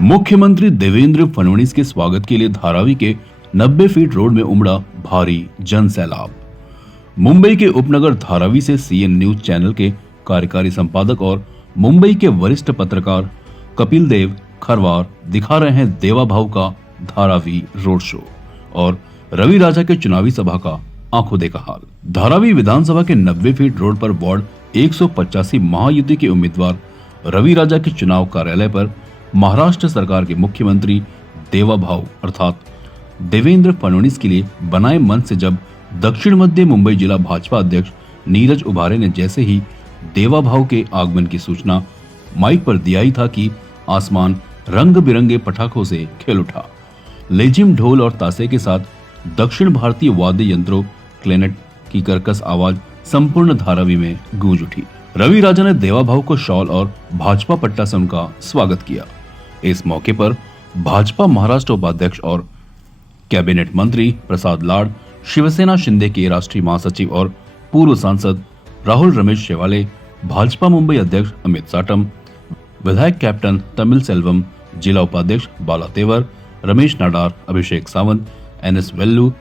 मुख्यमंत्री देवेंद्र फडणवीस के स्वागत के लिए धारावी के 90 फीट रोड में उमड़ा भारी जन सैलाब। मुंबई के उपनगर धारावी से सीएन न्यूज चैनल के कार्यकारी संपादक और मुंबई के वरिष्ठ पत्रकार कपिल देव खरवार दिखा रहे हैं देवा भाव का धारावी रोड शो और रवि राजा के चुनावी सभा का आंखों देखा हाल। धारावी विधानसभा के 90 फीट रोड पर वार्ड 185 महायुति के उम्मीदवार रवि राजा के चुनाव कार्यालय पर महाराष्ट्र सरकार के मुख्यमंत्री देवा भाव अर्थात देवेंद्र फडणवीस के लिए बनाए मंच से जब दक्षिण मध्य मुंबई जिला भाजपा अध्यक्ष नीरज उभारे ने जैसे ही देवा भाव के आगमन की सूचना माइक पर दिया ही था कि आसमान रंग बिरंगे पटाखों से खेल उठा। लेजिम ढोल और तासे के साथ दक्षिण भारतीय वाद्य यंत्रों क्लैनेट की कर्कश आवाज संपूर्ण धारावी में गूंज उठी। रवि राजा ने देवा भाव को शॉल और भाजपा पट्टा से उनका स्वागत किया। इस मौके पर भाजपा महाराष्ट्र उपाध्यक्ष और कैबिनेट मंत्री प्रसाद लाड, शिवसेना शिंदे के राष्ट्रीय महासचिव और पूर्व सांसद राहुल रमेश शेवाले, भाजपा मुंबई अध्यक्ष अमित साटम, विधायक कैप्टन तमिल सेल्वम, जिला उपाध्यक्ष बाला तेवर, रमेश नाडार, अभिषेक सावंत, एनएस वेल्लू,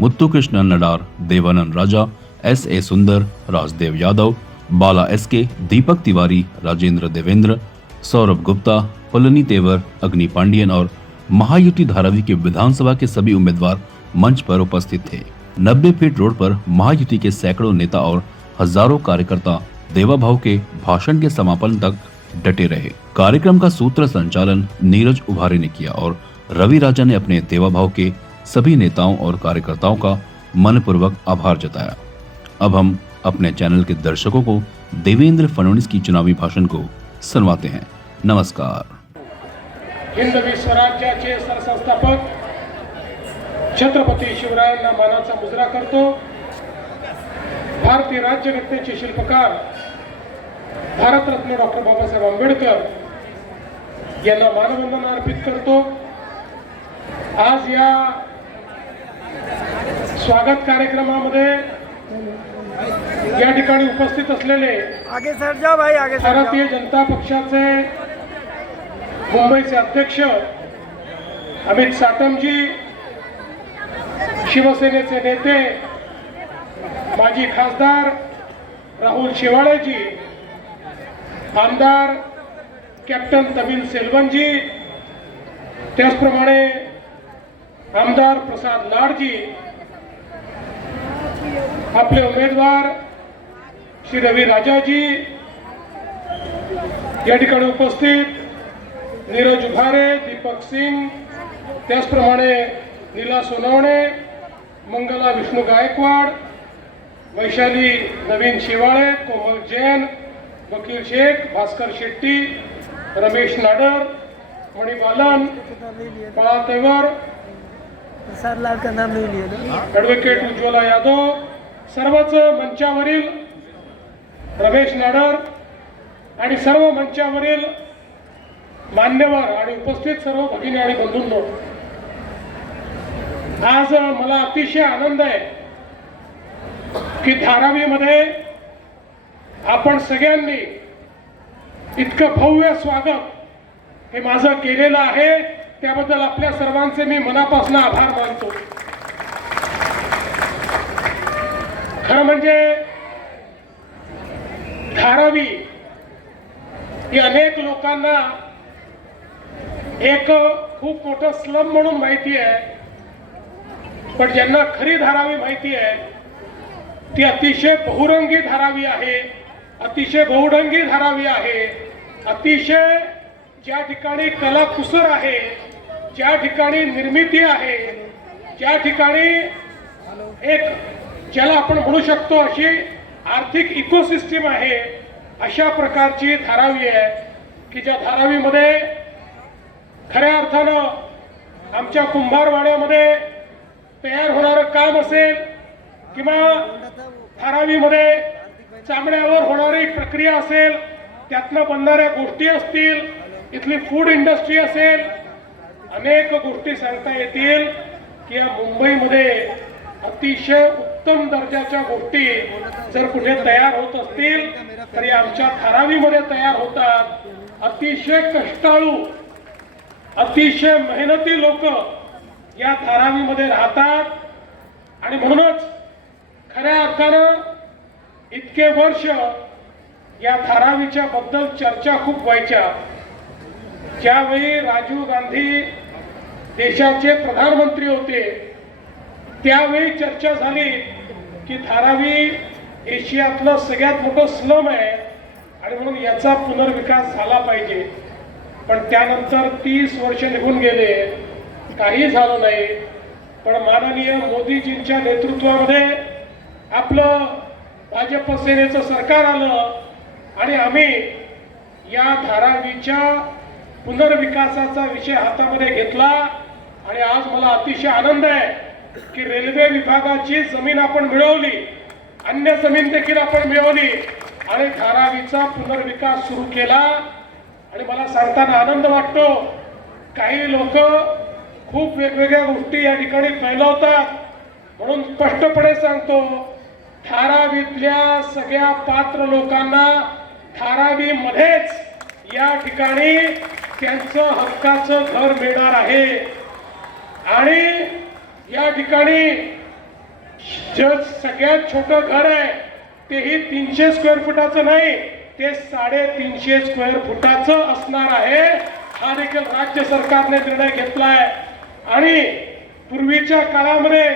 मुत्तु कृष्णन नडार, देवानंद राजा, एसए सुंदर, राजदेव यादव, बाला एसके, दीपक तिवारी, राजेंद्र देवेंद्र, सौरभ गुप्ता, पलनी तेवर, अग्नि पांडियन और महायुति धारावी के विधानसभा के सभी उम्मीदवार मंच पर उपस्थित थे। 90 फीट रोड पर महायुति के सैकड़ों नेता और हजारों कार्यकर्ता देवा भाव के भाषण के समापन तक डटे रहे। कार्यक्रम का सूत्र संचालन नीरज उभारे ने किया और रवि राजा ने अपने देवा भाव के सभी नेताओं और कार्यकर्ताओं का मनपूर्वक आभार जताया। अब हम अपने चैनल के दर्शकों को देवेंद्र फडणवीस की चुनावी भाषण को सुनवाते हैं। नमस्कार। हिंदवी स्वराज्याचे सरसंस्थापक छत्रपती शिवरायांना मानाचा मुजरा करतो। भारतीय राज्यघटनेचे शिल्पकार भारतरत्न डॉक्टर बाबासाहेब आंबेडकर यांना मानवंदना अर्पित करतो। आज या स्वागत कार्यक्रमामध्ये या ठिकाणी उपस्थित असलेले भारतीय जनता पक्षाचे मुंबईचे अध्यक्ष अमित साटमजी, शिवसेनेचे नेते माजी खासदार राहुल शेवाळेजी, आमदार कॅप्टन तमिल सेल्वमजी, त्याचप्रमाणे आमदार प्रसाद लाडजी, आपले उमेदवार श्री रवि राजाजी, या ठिकाणी उपस्थित नीरज उभारे, दीपक सिंग, त्याचप्रमाणे नीला सोनवणे, मंगला विष्णू गायकवाड, वैशाली नवीन शेवाळे, कोमल जैन, वकील शेख, भास्कर शेट्टी, रमेश नाडर, मणि बालन, बाला तेवर, ॲडव्होकेट उज्ज्वला यादव, सर्वच मंचावरील रमेश नाडर आणि सर्व मंचावरील मान्यवर आणि उपस्थित सर्व भगिनी आणि बंधूंनो, आज मला अतिशय आनंद आहे की धारावीमध्ये आपण सगळ्यांनी इतकं भव्य स्वागत हे माझं केलेलं आहे। त्याबद्दल आपल्या सर्वांचे मी मनापासून आभार मानतो। खरं म्हणजे धारावी ही अनेक लोकांना एक खूप मोठं स्लम म्हणून माहिती आहे, पण ज्यांना खरी धारावी माहिती आहे ती अतिशय बहुरंगी धारावी आहे, अतिशय बहुढंगी धारावी आहे, अतिशय ज्या ठिकाणी कलाकुसर आहे, ज्या ठिकाणी निर्मिती आहे, ज्या ठिकाणी एक ज्याला आपण म्हणू शकतो अशी आर्थिक इकोसिस्टम आहे, अशा प्रकारची धारावी आहे की ज्या धारावीमध्ये खऱ्या अर्थानं आमच्या कुंभारवाड्यामध्ये तयार होणारं काम असेल किंवा धारावीमध्ये चामड्यावर होणारी प्रक्रिया असेल, त्यातनं बनणाऱ्या गोष्टी असतील, इथली फूड इंडस्ट्री असेल, अनेक गोष्टी सांगता येतील की या मुंबईमध्ये अतिशय उत्तम दर्जाच्या गोष्टी जर कुठे तयार होत असतील तर या आमच्या धारावीमध्ये तयार होतात। अतिशय कष्टाळू अतिशय मेहनती लोक या धारावीमध्ये राहतात आणि म्हणूनच खऱ्या अर्थानं इतके वर्ष या धारावीच्या बद्दल चर्चा खूप व्हायच्या. ज्यावेळी राजीव गांधी देशाचे प्रधानमंत्री होते त्यावेळी चर्चा झाली की धारावी एशियातलं सगळ्यात मोठं स्लम आहे आणि म्हणून याचा पुनर्विकास झाला पाहिजे. पण त्यानंतर 30 वर्ष निघून गेले, काही झालं नाही. पण माननीय मोदीजींच्या नेतृत्वामध्ये आपलं भाजप सेनेचं सरकार आलं आणि आम्ही या धारावीच्या पुनर्विकासाचा विषय हातामध्ये घेतला. आणि आज मला अतिशय आनंद आहे की रेल्वे विभागाची जमीन आपण मिळवली, अन्य जमीन देखील आपण मिळवली आणि धारावीचा पुनर्विकास सुरू केला. आणि मला सांगताना आनंद वाटतो, काही लोक खूप वेगवेगळ्या गोष्टी या ठिकाणी फैलवतात. म्हणून स्पष्टपणे सांगतो, धारावीतल्या सगळ्या पात्र लोकांना धारावीमध्येच या ठिकाणी त्यांचं हक्काचं घर मिळणार आहे. आणि या ठिकाणी सगळ्यात छोटं घर आहे तेही 300 स्क्वेअर फुटाचं नाही, ते 350 स्क्वेअर फुटाचं असणार आहे. हा देखील राज्य सरकारने निर्णय घेतलाय. आणि पूर्वीच्या काळामध्ये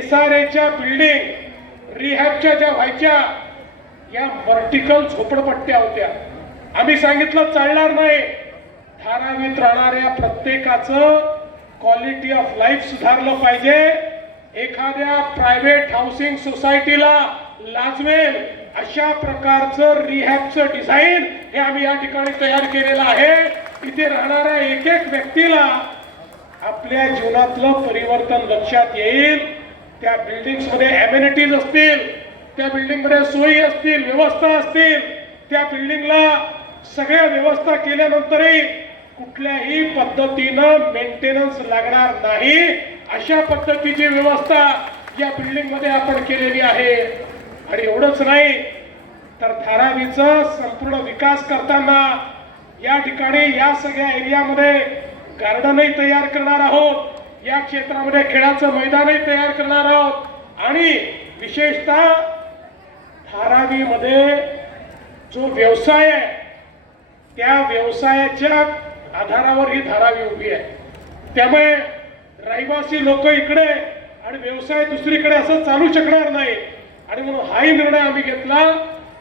SRAच्या बिल्डिंग रिहॅबच्या ज्या व्हायच्या या व्हर्टिकल झोपडपट्ट्या होत्या. आम्ही सांगितलं चालणार नाही. धारावीत राहणाऱ्या प्रत्येकाचं क्वालिटी ऑफ लाईफ सुधारलं पाहिजे. एखाद्या प्रायव्हेट हाऊसिंग सोसायटीला लाजवेल अशा प्रकारचं रिहॅबचं डिझाईन हे आम्ही या ठिकाणी तयार केलेलं आहे. इथे राहणाऱ्या एक एक व्यक्तीला आपल्या जीवनातलं परिवर्तन लक्षात येईल. त्या बिल्डिंग्स मध्ये अमेनिटीज असतील, त्या बिल्डिंग मध्ये सोयी असतील, व्यवस्था असतील. त्या बिल्डिंगला सगळ्या व्यवस्था केल्यानंतरही कुठल्याही पद्धतीनं मेंटेनन्स लागणार नाही, अशा पद्धतीची व्यवस्था या बिल्डिंग मध्ये आपण केलेली आहे. आणि एवढंच नाही तर धारावीचा संपूर्ण विकास करताना या ठिकाणी या सगळ्या एरियामध्ये गार्डनही तयार करणार आहोत, या क्षेत्रामध्ये खेळाचं मैदानही तयार करणार आहोत. आणि विशेषतः धारावीमध्ये जो व्यवसाय आहे त्या व्यवसायाच्या आधारावर ही धारावी उभी आहे. त्यामुळे रहिवासी लोक इकडे आणि व्यवसाय दुसरीकडे असं चालू शकणार नाही. आणि म्हणून हाही निर्णय आम्ही घेतला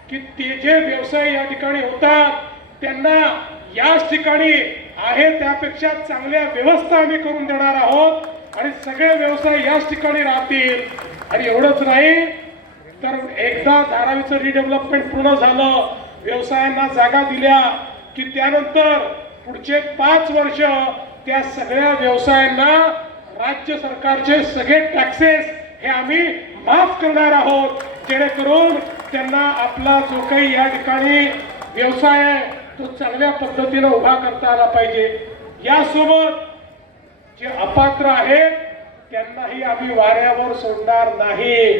की ते जे व्यवसाय या ठिकाणी होतात त्यांना याच ठिकाणी आहे त्यापेक्षा चांगल्या व्यवस्था आम्ही करून देणार आहोत आणि सगळे व्यवसाय याच ठिकाणी राहतील. आणि एवढंच नाही तर एकदा धारावीचं रिडेव्हलपमेंट पूर्ण झालं, व्यवसायांना जागा दिल्या की त्यानंतर पुढचे 5 वर्ष त्या सगळ्या व्यवसायांना राज्य सरकारचे सगळे टॅक्सेस हे आम्ही माफ करणार आहोत, जेणेकरून त्यांना आपला जो काही या ठिकाणी व्यवसाय आहे तो चांगल्या पद्धतीने उभा करता आला पाहिजे. यासोबत जे अपात्र आहेत त्यांनाही आम्ही वाऱ्यावर सोडणार नाही.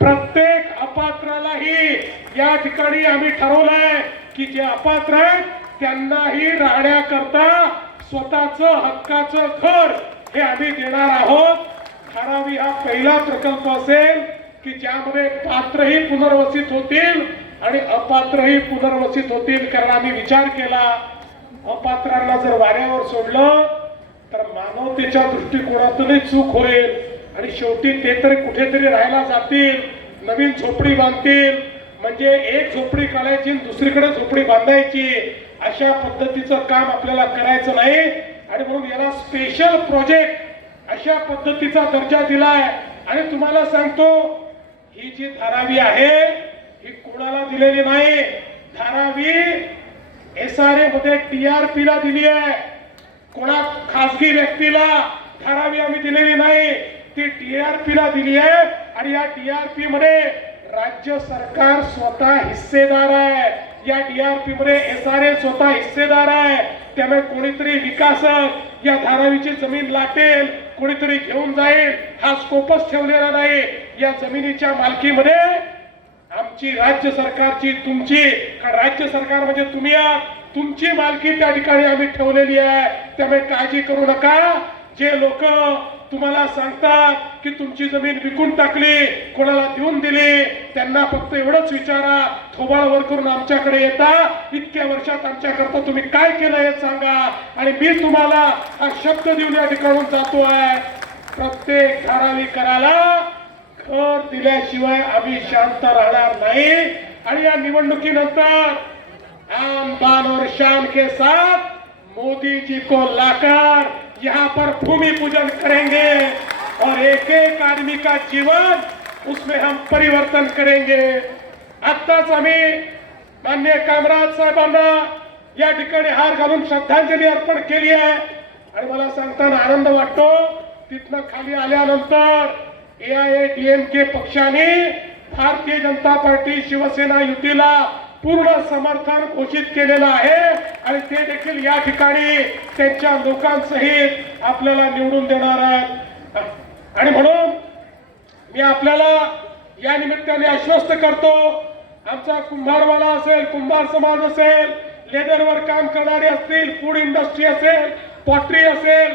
प्रत्येक अपात्रालाही या ठिकाणी आम्ही ठरवलंय की जे अपात्र आहेत त्यांनाही राहण्याकरता स्वतःचं हक्काचं घर हे आम्ही देणार आहोत. धारावी हा पहिला प्रकल्प असेल की ज्यामध्ये पात्रही पुनर्वसित होतील आणि अपात्रही पुनर्वसित होतील. कारण आम्ही विचार केला, अपात्रांना जर वाऱ्यावर सोडलं तर मानवतेच्या दृष्टिकोनातूनही चूक होईल आणि शेवटी ते तरी कुठेतरी राहायला जातील, नवीन झोपडी बांधतील. म्हणजे एक झोपडी काढायची दुसरीकडे झोपडी बांधायची, अशा पद्धतीचं काम आपल्याला करायचं नाही. आणि म्हणून याला स्पेशल प्रोजेक्ट अशा पद्धतीचा दर्जा दिलाय. आणि तुम्हाला सांगतो, ही जी धारावी आहे ही कोणाला दिलेली नाही. धारावी SRA मध्ये TRP ला दिली आहे, कोणा खासगी व्यक्तीला धारावी आम्ही दिलेली नाही, ती TRP ला दिली आहे. आणि या TRP मध्ये राज्य सरकार स्वतः हिस्सेदार आहे, या DRP मध्ये SRA स्वतः हिस्सेदार आहे. त्यामुळे कोणीतरी विकासक या धारावीची जमीन लाटेल, कोणीतरी घेऊन जाईल, हा स्कोपच ठेवलेला नाही. या जमिनीच्या मालकीमध्ये आमची, राज्य सरकारची, तुमची, कारण राज्य सरकार म्हणजे तुम्ही आहात, तुमची मालकी त्या ठिकाणी आम्ही ठेवलेली आहे. त्यामुळे काळजी करू नका. जे लोक तुम्हाला सांगतात की तुमची जमीन विकून टाकली, कोणाला देऊन दिली, त्यांना फक्त एवढंच विचारा, थोबाळ वर करून आमच्याकडे येता, इतक्या वर्षात आमच्याकरता तुम्ही काय केलं हे सांगा, आणि मी तुम्हाला हा शब्द देऊन या ठिकाणून जातो आहे. प्रत्येक धारावीकराला घर दिल्याशिवाय आम्ही शांत राहणार नाही. आणि या निवडणुकीनंतर आन बान और शान के साथ मोदी जी को लाकर यहाँ पर भूमि पूजन करेंगे और एक एक आदमी का जीवन उसमें हम परिवर्तन करेंगे. आत्ताच आम्ही माननीय कामराज साहेबांना या ठिकाणी हार घालून श्रद्धांजली अर्पण केली आहे. आणि मला सांगताना आनंद वाटतो, तिथनं खाली आल्यानंतर AIADMK पक्षाने भारतीय जनता पार्टी शिवसेना युतीला पूर्ण समर्थन घोषित केलेलं आहे. आणि ते देखील या ठिकाणी त्यांच्या लोकांसहित आपल्याला निवडून देणार आहेत. आणि म्हणून मी आपल्याला या निमित्ताने आश्वस्त करतो, आमचा कुंभारवाला असेल, कुंभार समाज असेल, लेदरवर काम करणारे असतील, फूड इंडस्ट्री असेल, पॉटरी असेल,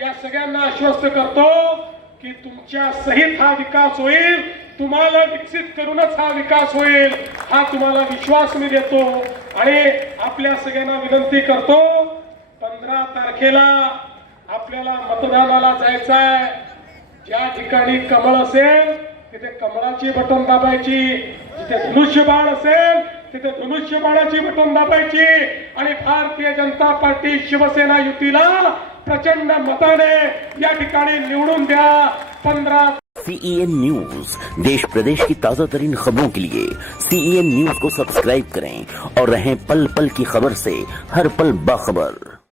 या सगळ्यांना आश्वस्त करतो की तुमच्या सहित हा विकास होईल. तुम्हाला विकसित करूनच हा विकास होईल, हा तुम्हाला विश्वास मी देतो. आणि आपल्या सगळ्यांना विनंती करतो, 15 तारखेला आपल्याला मतदानाला जायचं आहे. ज्या ठिकाणी कमळ असेल तिथे कमळाची बटन दाबायची, जिथे धनुष्यबाण असेल तिथे धनुष्यबाणाची बटन दाबायची. आणि भारतीय जनता पार्टी शिवसेना युतीला प्रचंड मताने या ठिकाणी निवडून द्या. 15 CEN न्यूज देश प्रदेश की ताजा तरीन खबरों के लिए CEN न्यूज को सब्सक्राइब करें और रहें पल पल की खबर से हर पल बाखबर.